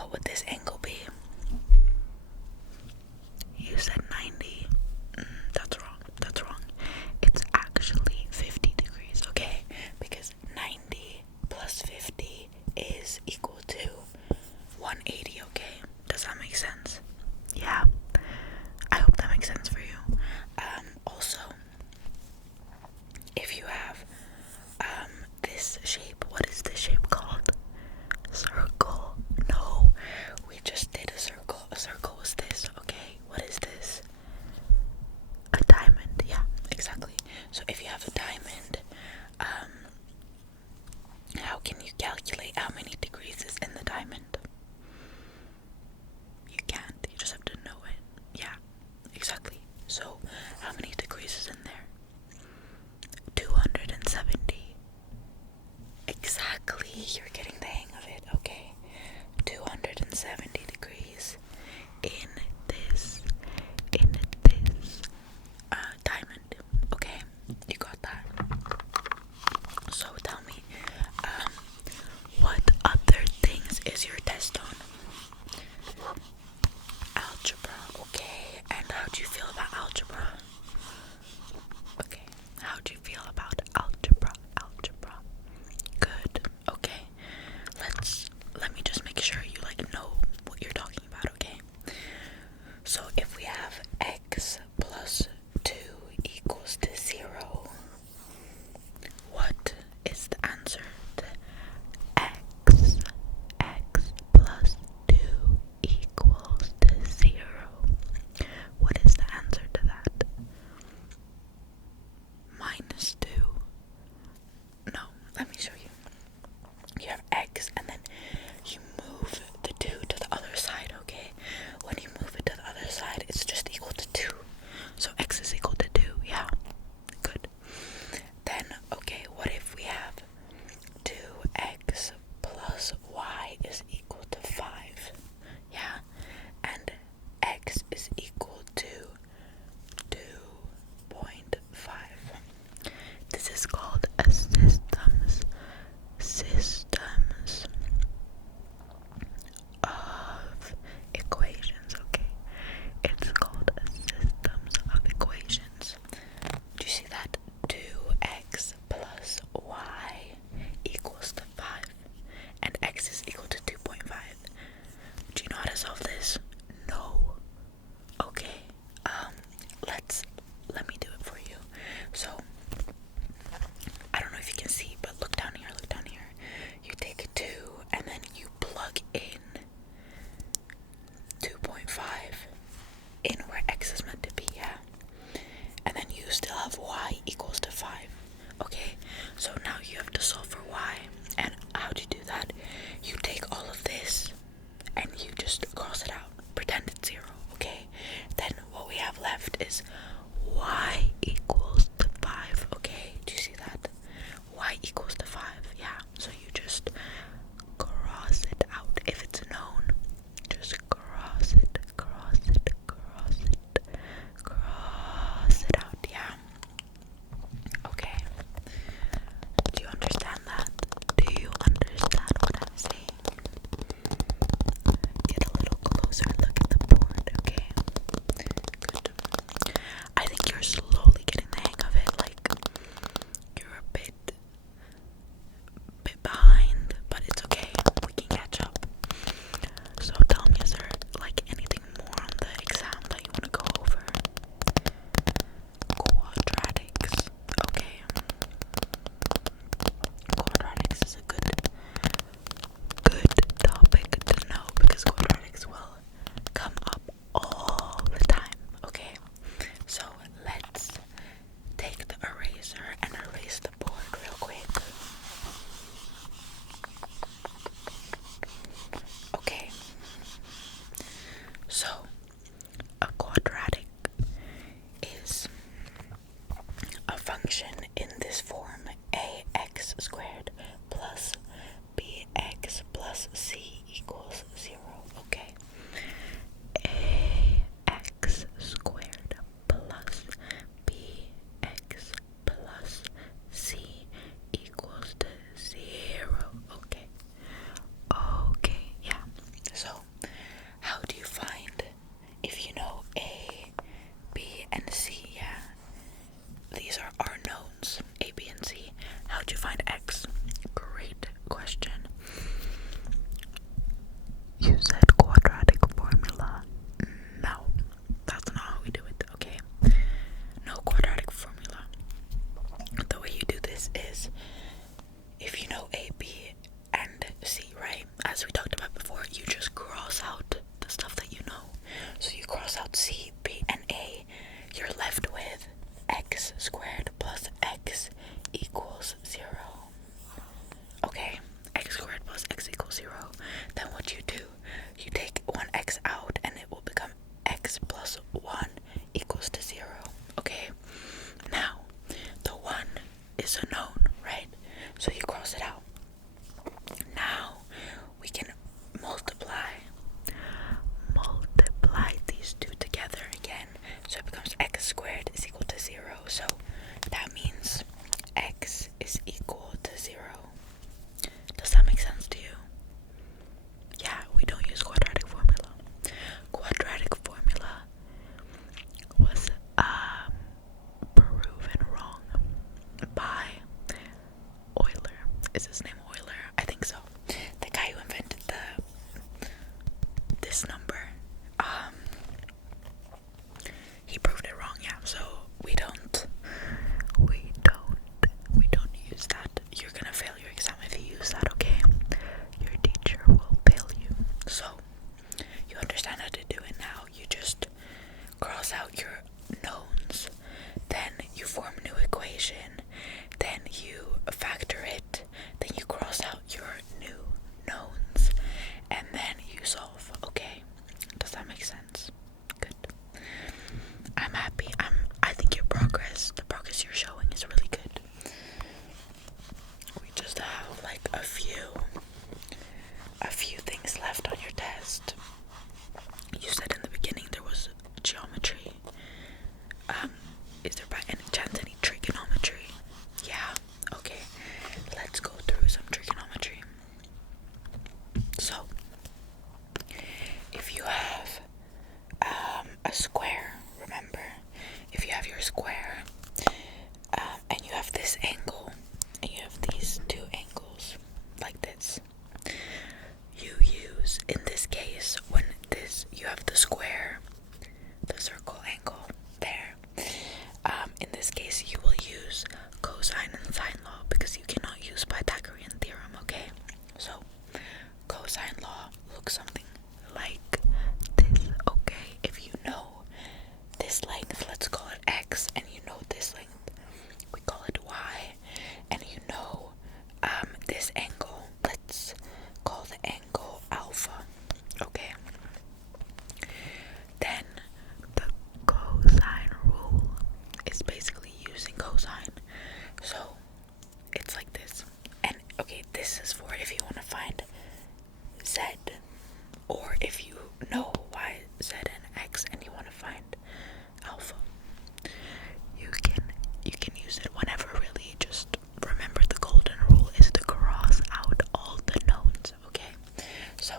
what would this angle be? You said 90. That's wrong. That's wrong. It's actually 50 degrees, okay? Because 90 plus 50 is equal to 180, okay? Does that make sense? Yeah. I hope that makes sense for you. Also, if you have this shape, what is this shape called? Circle. No, we just did a circle. A circle was this, okay? What is this? A diamond. Yeah, exactly. So if you have a diamond, how can you calculate how many degrees is in the diamond? You can't. You just have to know it. Yeah, exactly. So how many degrees is in there? 270. Exactly. You're getting the hang of it. Okay. 270 degrees in this diamond. Okay, you got that. So tell me, what other things is your test on? Algebra. Okay, and how do you feel about algebra? Okay, how do you feel about algebra? Algebra. Good. Okay, let me just make sure you know what you're talking about. Okay, so if we have x plus 2 equals to 0, what is the answer to x? X plus 2 equals to 0. What is the answer to that? Minus 2. No, let me show you. You have x and then you move the 2 to the other side, okay? When you move it to the other side, it's just equal to 2. So x is equal to 2, yeah? Good. Then, okay, what if we have 2x plus y is equal to 5? Yeah? And x is equal to 2.5. This is called a systems of equations, okay? It's called a systems of equations. Do you see that? 2x plus y equals to 5, and x is equal to 2.5. Do you know how to solve this? No. Okay. Let me do it for you. So, I don't know if you can see, but look down here, look down here. You take a 2 and then you plug in 2.5 in where x is meant to be, yeah? And then you still have y equals to 5. Okay, so now you have to solve for y. And how do you do that? You take all of this and you just cross it out. Pretend it's 0, okay? Then what we have left is y equals to 5, okay? Do you see that? Y equals to 5, yeah. So you just cross it out. If it's known, just cross it out, yeah. Okay. Do you understand that? Do you understand what I'm saying? Get a little closer, look at the board, okay? Good. I think you're slow this number. He proved it wrong, yeah, so we don't use that. You're gonna fail your exam if you use that, okay? Your teacher will fail you. So, you understand how to do it now. You just cross out your knowns, then you form a new equation, then you factor it, then you cross out your new knowns, and then you solve, okay? Does that make sense? Good. I'm happy. I think the progress you're showing is really good. We just have like a few things left on your test. You said in the beginning there was geometry. Is there by any chance any trigonometry? Yeah, okay. Let's go through some trigonometry. So, if you have a square, remember, if you have your square and you have this angle and you have these two angles like this, you use, in this case, when you have the square, the circle angle there, in this case you will use cosine and sine law because you cannot use Pythagorean theorem, okay? So cosine law looks something like this, okay? If you know this length, let's call it x, and you know this length, we call it y, and you know this angle, let's call the angle alpha, okay? Then the cosine rule is basically using cosine, so it's like this. And okay, this is for if you want to find z, or if you know y, z, and x, and you want to find alpha. You can use it whenever, really. Just remember the golden rule is to cross out all the knowns, okay? So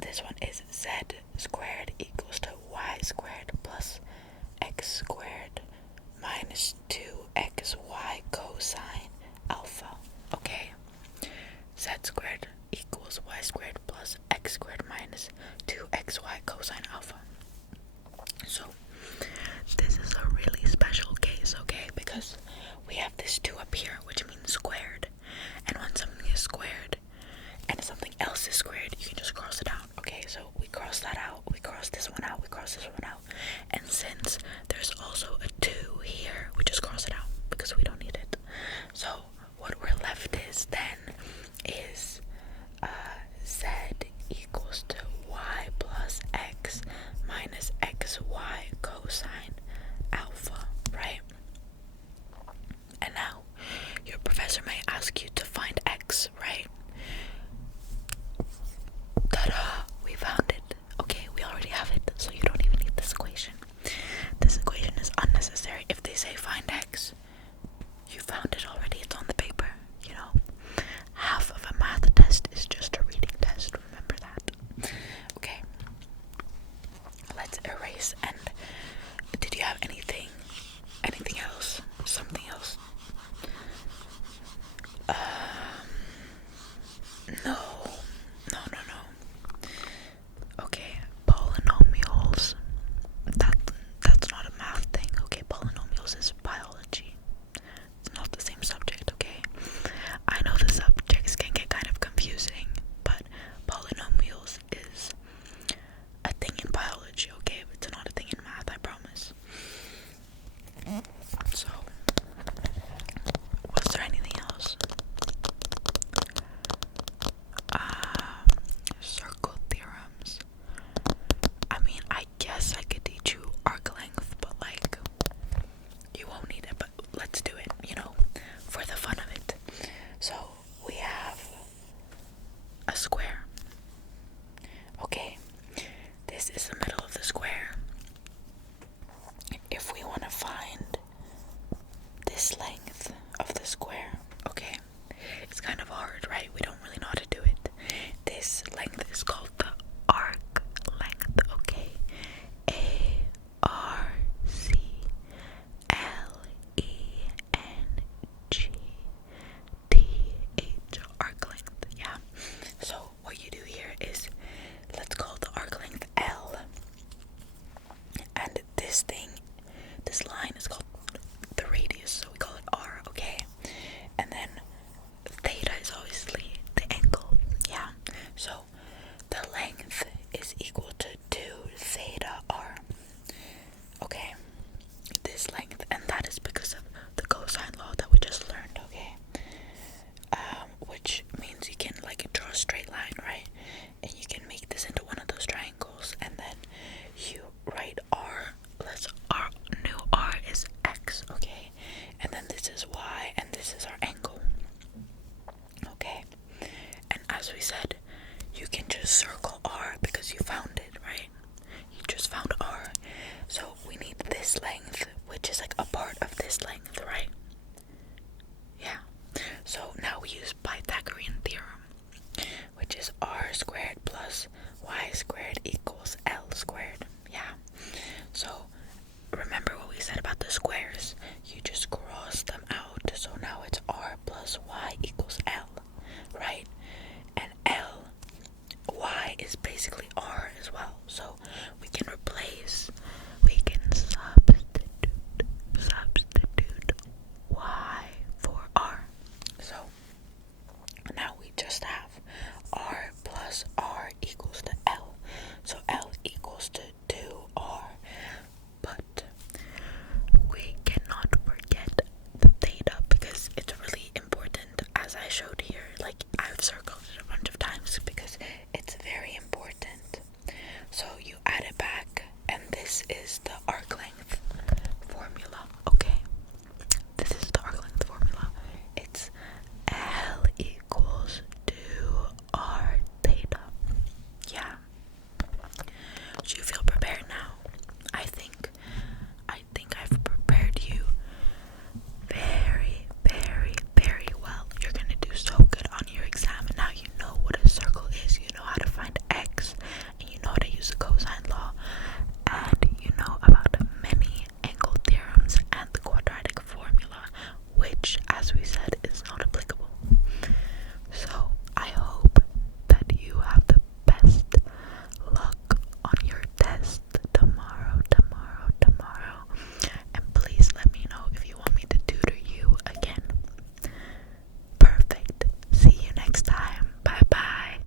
this one is z squared equals to y squared plus x squared minus 2xy cosine alpha, okay? Z squared equals y squared plus x squared minus 2xy cosine alpha. So this is a really special case, okay? Because we have this 2 up here, which means squared. And when something is squared and something else is squared, you can just cross it out, okay? So we cross that out, we cross this one out, we cross this one out. And since there's also a 2 here, we just cross it out because we don't need it. So what we're left is then is z equals to y plus x minus xy cosine alpha, right? And now your professor may ask you to find x, right? Ta-da! We found it. Okay, we already have it, so you don't even need this equation. This equation is unnecessary. If they say find x, So we can substitute y for r. So now we just have r plus r equals to L. So L equals to 2r. But we cannot forget the theta because it's really important, as I showed here. Like, I've circled it a bunch of times because it's very important. So you add it back, and this is the arc length formula, okay? This is the arc length formula. It's L equals 2r theta. Yeah. Do you feel